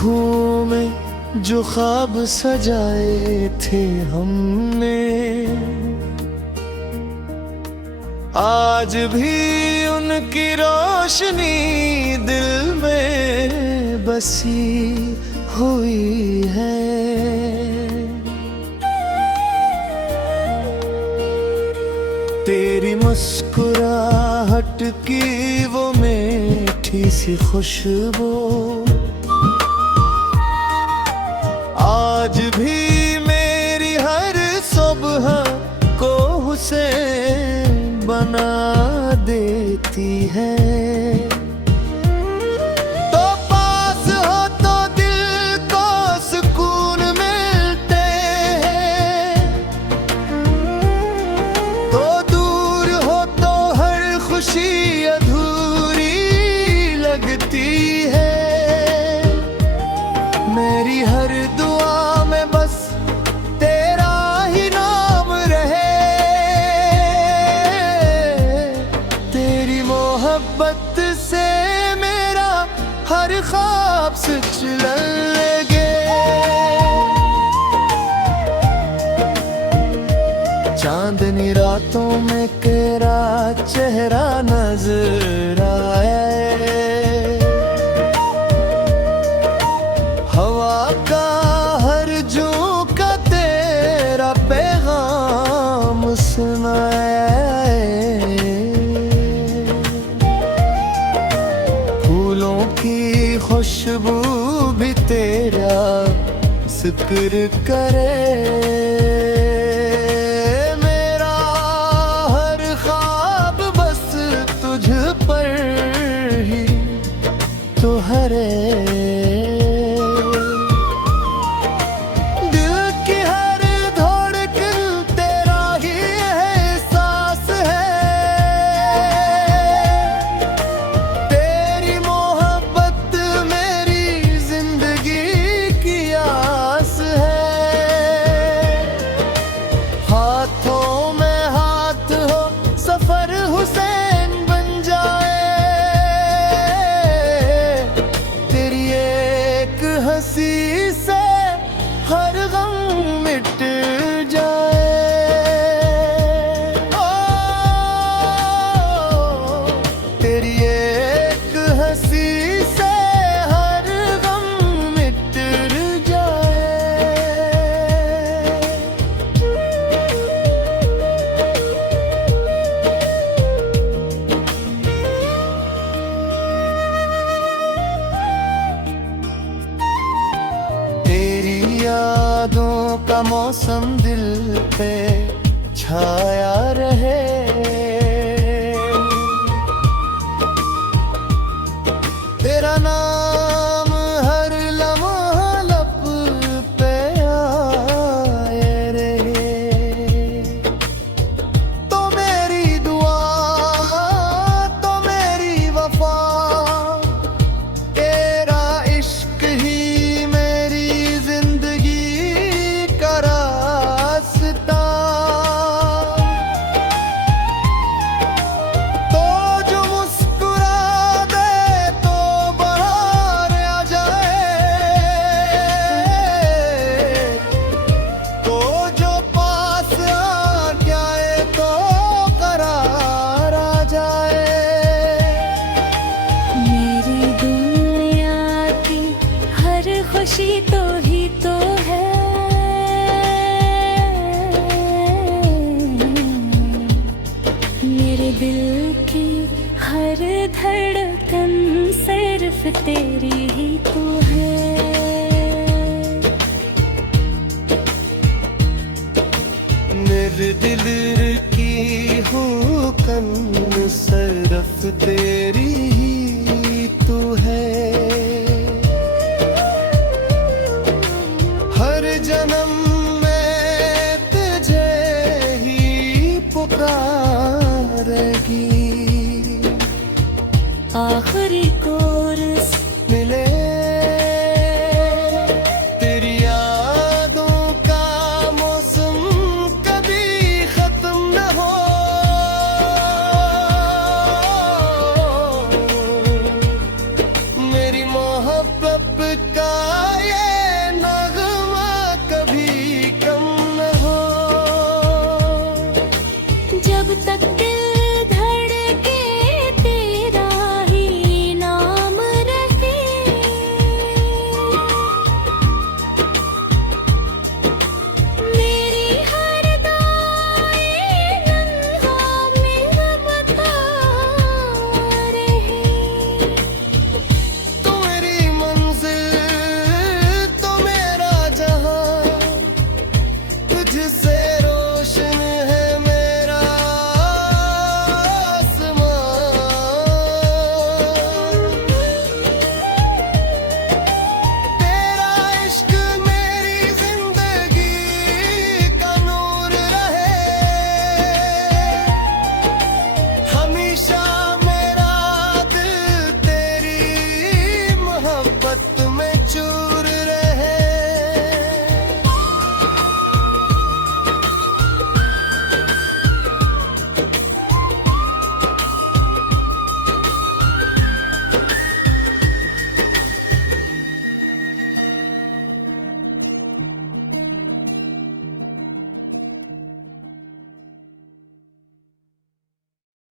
आँखों में जो ख्वाब सजाए थे हमने, आज भी उनकी रोशनी दिल में बसी हुई है। तेरी मुस्कुराहट की वो मीठी सी खुशबू आज भी मेरी हर सुबह को हुसैन बना देती है। तो पास हो तो दिल को सुकून मिलते हैं, तो दूर हो तो हर खुशी अधूरी लगती है। मेरी हर दुआ में बस तेरा ही नाम रहे, तेरी मोहब्बत से मेरा हर ख्वाब सच लगे। चांदनी रातों में तेरा चेहरा नजर आए, हवा का हर झोंका तेरा पैगाम सुनाए। फूलों की खुशबू भी तेरा जिक्र करे, मेरा हर ख्वाब बस तुझ पर ही तो हरे। हाथों में हाथ हो सफर हुसैन बन जाए, तेरी एक हंसी से हर गम मिट जाए। ओ, तेरी एक हंसी से हर गम मिट जाए। यादों का मौसम दिल पे छाया रहे, तेरा नाम हर लम्हा लब पे आए रहे। तो मेरी दुआ तो मेरी वफा, तेरा इश्क ही खुशी तो ही तो है। मेरे दिल की हर धड़कन सिर्फ तेरी ही तो है। मेरे दिल की हुकम सिर्फ तेरी ही तो है। हर जन्म